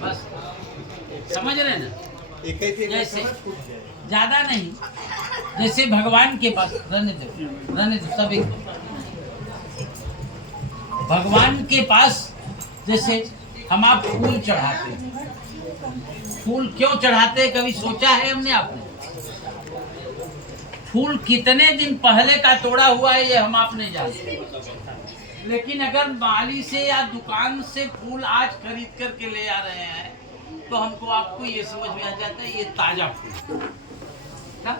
बस समझ रहे ना, जैसे ज्यादा नहीं, जैसे भगवान के पास रहने दो सब एक, भगवान के पास जैसे हम आप फूल चढ़ाते हैं, फूल क्यों चढ़ाते हैं कभी सोचा है हमने? आपने फूल कितने दिन पहले का तोड़ा हुआ है ये हम आप नहीं जानते, लेकिन अगर माली से या दुकान से फूल आज खरीद करके ले आ रहे हैं तो हमको आपको ये समझ में आ जाता है ये ताजा फूल ना?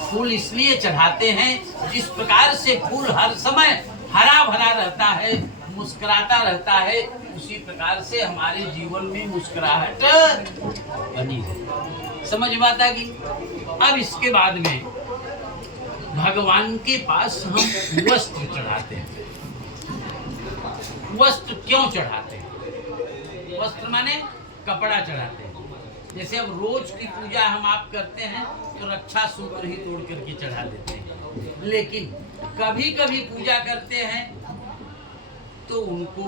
फूल इसलिए चढ़ाते हैं जिस प्रकार से फूल हर समय हरा भरा रहता है, मुस्कुराता रहता है, उसी प्रकार से हमारे जीवन में मुस्कुराहट बनी है। समझ बात आ गई? अब इसके बाद में भगवान के पास हम वस्त्र चढ़ाते हैं। वस्त्र क्यों चढ़ाते हैं? वस्त्र माने कपड़ा चढ़ाते हैं। जैसे अब रोज की पूजा हम आप करते हैं तो रक्षा सूत्र ही तोड़ करके चढ़ा देते हैं, लेकिन कभी कभी पूजा करते हैं तो उनको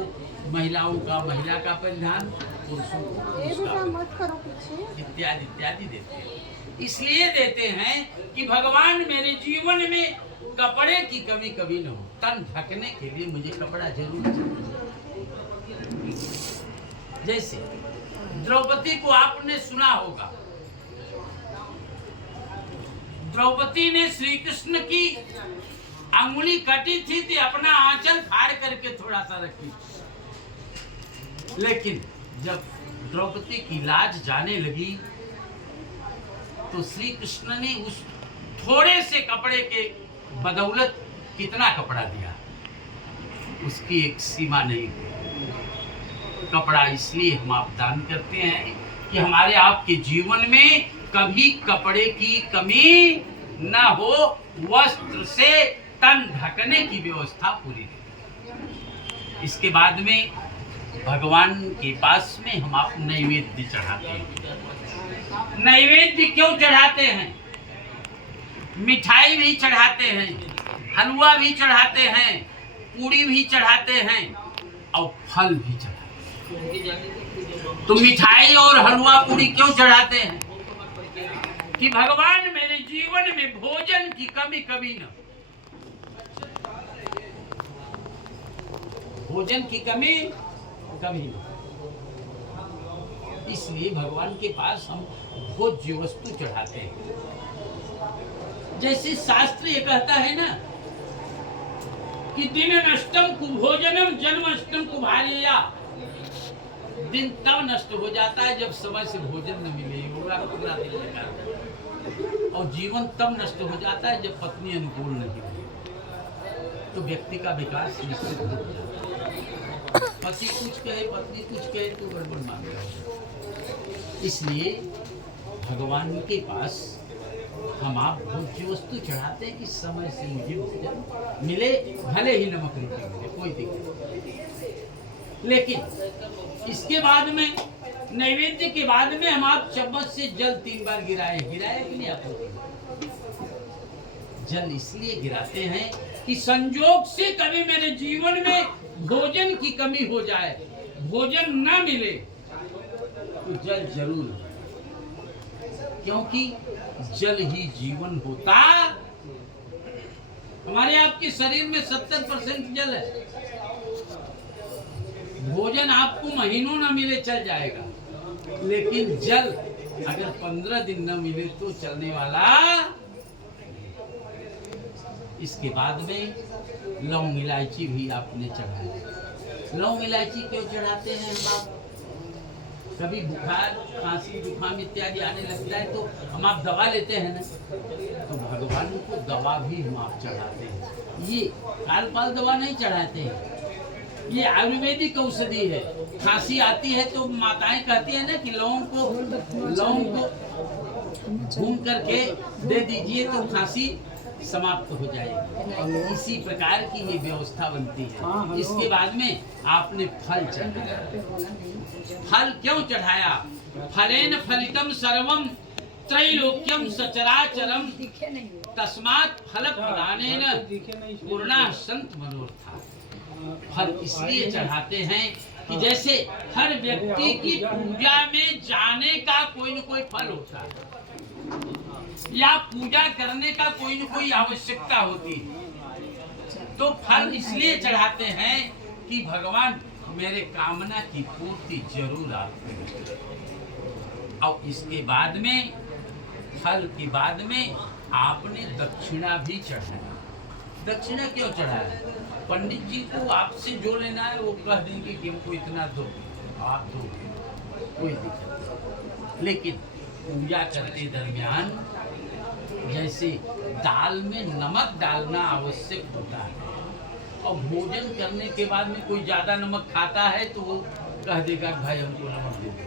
महिलाओं का महिला का परिधान, पुरुषों को इत्यादि इत्यादि देते हैं। इसलिए देते हैं कि भगवान मेरे जीवन में कपड़े की कमी कभी न हो, तन ढकने के लिए मुझे कपड़ा जरूर चाहिए। जैसे द्रौपदी को आपने सुना होगा, द्रौपदी ने श्री कृष्ण की अंगुली कटी थी तो अपना आंचल फाड़ करके थोड़ा सा रखी, लेकिन जब द्रौपदी की लाज जाने लगी तो श्री कृष्ण ने उस थोड़े से कपड़े के बदौलत कितना कपड़ा दिया, उसकी एक सीमा नहीं हुई। कपड़ा इसलिए हम आप दान करते हैं कि हमारे आपके जीवन में कभी कपड़े की कमी न हो, वस्त्र से तन ढकने की व्यवस्था पूरी रहे। इसके बाद में भगवान के पास में हम आप नैवेद्य चढ़ाते हैं। नैवेद्य क्यों चढ़ाते हैं? मिठाई भी चढ़ाते हैं, हलवा भी चढ़ाते हैं, पूड़ी भी चढ़ाते हैं और फल भी चढ़ाते हैं। तो मिठाई और हलवा पूड़ी क्यों चढ़ाते हैं? कि भगवान मेरे जीवन में भोजन की कमी कभी न, भोजन की कमी कभी न, इसलिए भगवान के पास हम भोज्य वस्तु चढ़ाते हैं। जैसे शास्त्र ये कहता है ना कि दिन नष्टम कुभोजनम जन्माष्टम कुभार्या, दिन तब नष्ट हो जाता है जब समय से भोजन न मिले, होगा पूरा दिन बेकार, और जीवन तब नष्ट हो जाता है जब पत्नी अनुकूल नहीं हो, तो व्यक्ति का विकास निश्चित हो जाता है। पति कुछ कहे पत्नी कुछ कहे तो गड़बड़ मान जाए। इसलिए भगवान के पास हम आप भोज्य वस्तु चढ़ाते हैं कि समय से मुझे भोजन मिले, भले ही नमक रोटी मिले, कोई दिक्कत नहीं। लेकिन इसके बाद में नैवेद्य के बाद में हम आप चम्मच से जल 3 बार गिराए कि नहीं? आप जल इसलिए गिराते हैं कि संजोग से कभी मेरे जीवन में भोजन की कमी हो जाए, भोजन न मिले तो जल जरूर, क्योंकि जल ही जीवन होता। हमारे आपके शरीर में 70% जल है। भोजन आपको महीनों न मिले चल जाएगा, लेकिन जल अगर 15 दिन न मिले तो चलने वाला। इसके बाद में लौंग इलायची भी आपने चढ़ाया। लौंग इलायची क्यों चढ़ाते हैं हम आप? कभी बुखार खांसी जुकाम इत्यादि आने लगता है तो हम आप दवा लेते हैं ना, तो भगवान को दवा भी हम आप चढ़ाते हैं। ये काल पाल दवा नहीं चढ़ाते हैं, ये आयुर्वेदिक औषधि है। खांसी आती है तो माताएं कहती है ना कि लौंग को भून करके दे दीजिए तो खांसी समाप्त हो जाएगी। इसी प्रकार की ये व्यवस्था बनती है। इसके बाद में आपने फल चढ़ाया। फल क्यों चढ़ाया? फलेन फलितम सर्वम त्रैलोक्यम सचराचरम तस्मात् फल प्रदानेन पूर्णा संत मनोरथा। फल इसलिए चढ़ाते हैं कि जैसे हर व्यक्ति की पूजा में जाने का कोई न कोई फल होता है या पूजा करने का कोई न कोई आवश्यकता होती है, तो फल इसलिए चढ़ाते हैं कि भगवान मेरे कामना की पूर्ति जरूर आप करें। और इसके बाद में फल के बाद में आपने दक्षिणा भी चढ़ाया। दक्षिणा क्यों चढ़ाया? पंडित जी को आपसे जो लेना है वो कह देंगे कि हमको इतना दो, आप दो, कोई दिक्कत नहीं। लेकिन पूजा करते दरमियान जैसे दाल में नमक डालना आवश्यक होता है, और भोजन करने के बाद में कोई ज्यादा नमक खाता है तो वो कह देगा भाई हमको नमक दे दो,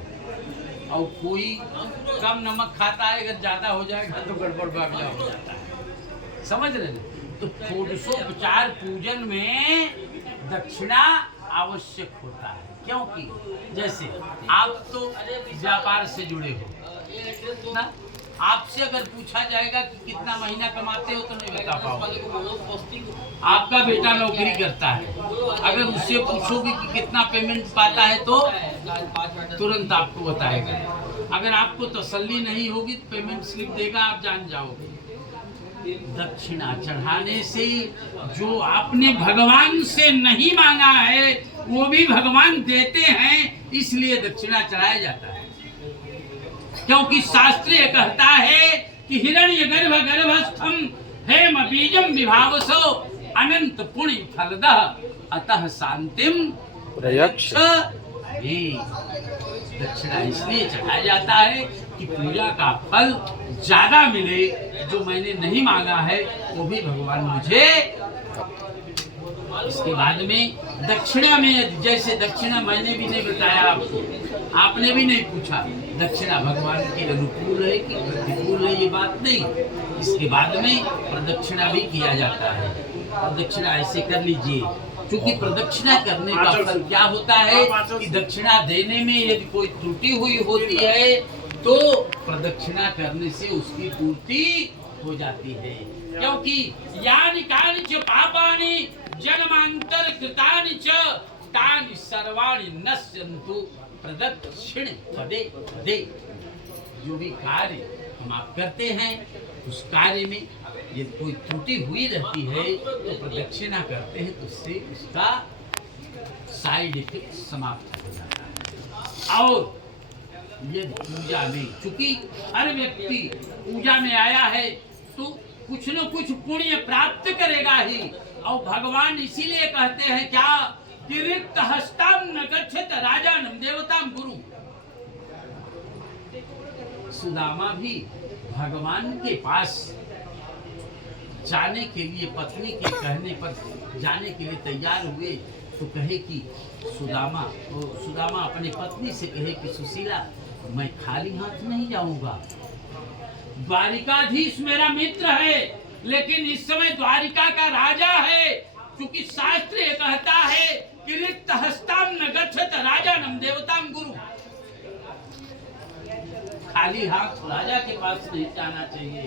और कोई कम नमक खाता है अगर ज्यादा हो जाएगा तो गड़बड़ बागला हो जाता है। समझ रहे हैं? तो षोडशोपचार पूजन में दक्षिणा आवश्यक होता है, क्योंकि जैसे आप तो व्यापार से जुड़े हो ना, आपसे अगर पूछा जाएगा कि कितना महीना कमाते हो तो नहीं बता पाओगे। आपका बेटा नौकरी करता है, अगर उससे पूछोगे कि कितना पेमेंट पाता है तो तुरंत आपको बताएगा। अगर आपको तसल्ली नहीं होगी तो पेमेंट स्लिप देगा, आप जान जाओगे। दक्षिणा चढ़ाने से जो आपने भगवान से नहीं मांगा है वो भी भगवान देते हैं, इसलिए दक्षिणा चढ़ाया जाता है। क्योंकि शास्त्र ये कहता है कि हिरण्य गर्भ गर्भस्थम हेम बीजम विभावसो अनंत पुण्य फलदः अतः शांतिम प्रयच्छ। दक्षिणा इसलिए चढ़ाया जाता है कि पूजा का फल ज्यादा मिले, जो मैंने नहीं मांगा है वो भी भगवान मुझे। इसके बाद में दक्षिणा में, जैसे दक्षिणा मैंने भी नहीं बताया आपको, आपने भी नहीं पूछा, दक्षिणा भगवान के अनुकूल है कि प्रतिकूल है ये बात नहीं। इसके बाद में प्रदक्षिणा भी किया जाता है। प्रदक्षिणा ऐसे कर लीजिए, क्योंकि प्रदक्षिणा करने का फल क्या होता है कि दक्षिणा देने में यदि कोई त्रुटि हुई होती है तो प्रदक्षिणा करने से उसकी पूर्ति हो जाती है। क्योंकि यानि कानि च पापानि जन्मांतर कृतानि च तानि सर्वाणि नश्यन्तु प्रदक्षिण पदे पदे। जो भी कार्य हम आप करते हैं उस कार्य में यदि कोई त्रुटि हुई रहती है तो प्रदक्षिणा करते हैं तो उससे उसका साइड इफेक्ट समाप्त हो जाता है। और ये पूजा में, चूंकि हर व्यक्ति पूजा में आया है तो कुछ न कुछ पुण्य प्राप्त करेगा ही, और भगवान इसीलिए कहते हैं क्या कि रिक्त हस्ताम न गच्छत राजानम देवताम गुरु। सुदामा भी भगवान के पास जाने के लिए पत्नी के कहने पर जाने के लिए तैयार हुए तो कहे कि सुदामा अपने पत्नी से कहे कि सुशीला मैं खाली हाथ नहीं जाऊंगा, द्वारिकाधीश मेरा मित्र है लेकिन इस समय द्वारिका का राजा है, क्योंकि शास्त्र ये कहता है कि रिक्त हस्ताम न गच्छत राजानम देवताम गुरु। खाली हाथ राजा के पास नहीं जाना चाहिए,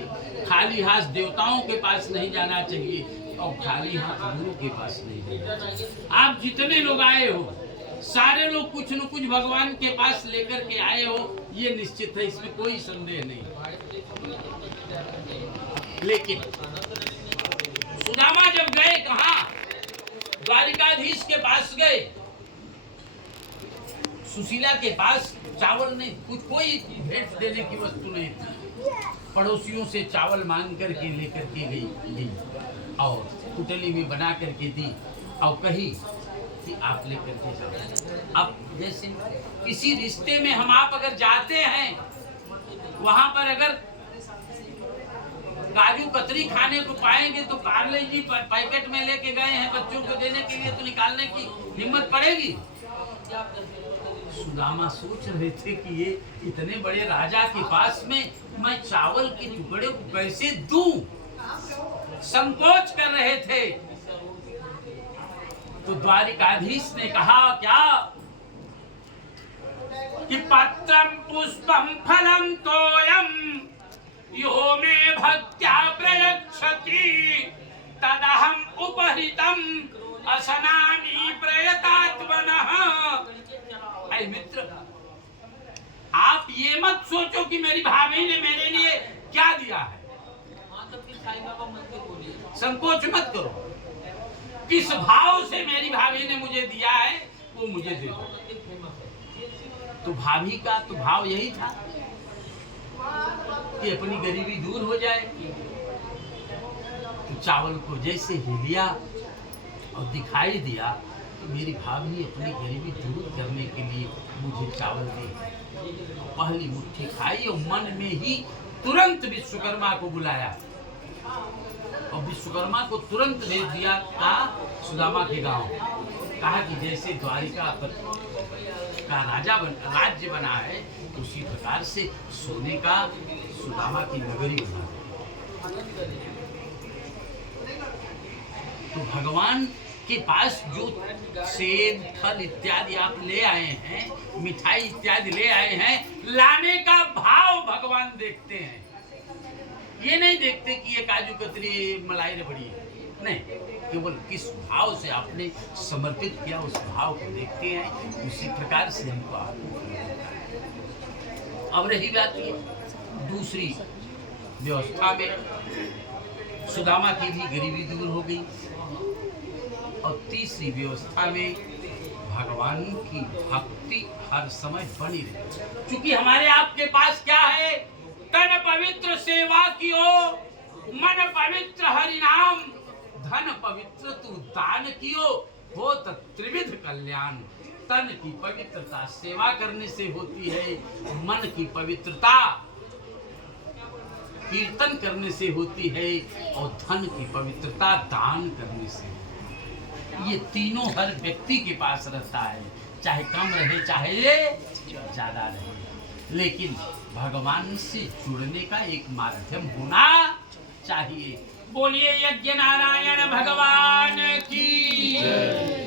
खाली हाथ देवताओं के पास नहीं जाना चाहिए, और खाली हाथ गुरु के पास नहीं जाना चाहिए। आप जितने लोग आए हो सारे लोग कुछ न कुछ भगवान के पास लेकर के आए हो, ये निश्चित है, इसमें कोई संदेह नहीं। लेकिन सुदामा जब गए कहा, द्वारिकाधीश के पास गए, सुशीला के पास चावल नहीं, कुछ कोई भेंट देने की वस्तु नहीं थी। पड़ोसियों से चावल मांग करके लेकर के गई और कुटली में बना करके दी और कही कि आप लेकर के जाओ। अब जैसे किसी रिश्ते में हम आप अगर जाते हैं, वहां पर अगर काजू कतरी खाने को पाएंगे तो पार्ले जी पैकेट में लेके गए हैं बच्चों को देने के लिए, तो निकालने की हिम्मत पड़ेगी। सुदामा सोच रहे थे कि ये इतने बड़े राजा के पास में मैं चावल के टुकड़े को कैसे दूं, संकोच कर रहे थे। तो द्वारिकाधीश ने कहा क्या कि पत्रम पुष्पम फलम तोयम यो मे भक्त्या प्रयच्छति तदहम उपहृतम असनामि प्रयतात्मनः भाई मित्र, आप ये मत सोचो कि मेरी भाभी ने मेरे लिए क्या दिया है। संकोच मत करो, किस भाव से मेरी भाभी ने मुझे दिया है वो मुझे दे दो। तो भाभी का तो भाव यही था कि अपनी गरीबी दूर हो जाए। तो चावल को जैसे ही लिया और दिखाई दिया कि मेरी भाभी अपनी गरीबी दूर करने के लिए मुझे चावल दी। पहली मुट्ठी खाई और मन में ही तुरंत विश्वकर्मा को बुलाया और विश्वकर्मा को तुरंत भेज दिया था सुदामा के गांव। कहा कि जैसे द्वारिका का राज्य बना है, उसी प्रकार से सोने का सुदामा की नगरी बना है। तो भगवान के पास जो सेब फल इत्यादि आप ले आए हैं, मिठाई इत्यादि ले आए हैं, लाने का भाव भगवान देखते हैं। ये नहीं देखते कि ये काजू कतरी मलाई रबड़ी है, नहीं, केवल किस भाव से आपने समर्पित किया उस भाव को देखते हैं। उसी प्रकार से हमको अब रही बात ये दूसरी व्यवस्था में सुदामा की भी गरीबी दूर हो गई और तीसरी व्यवस्था में भगवान की भक्ति हर समय बनी रही। क्योंकि हमारे आपके पास क्या है, तन पवित्र सेवा कियो, मन पवित्र हरि नाम, धन पवित्र तू दान कियो, हो त्रिविध कल्याण। तन की पवित्रता सेवा करने से होती है, मन की पवित्रता कीर्तन करने से होती है और धन की पवित्रता दान करने से। ये तीनों हर व्यक्ति के पास रहता है, चाहे कम रहे चाहे ज्यादा रहे, लेकिन भगवान से जुड़ने का एक माध्यम होना चाहिए। बोलिए यज्ञ नारायण भगवान की।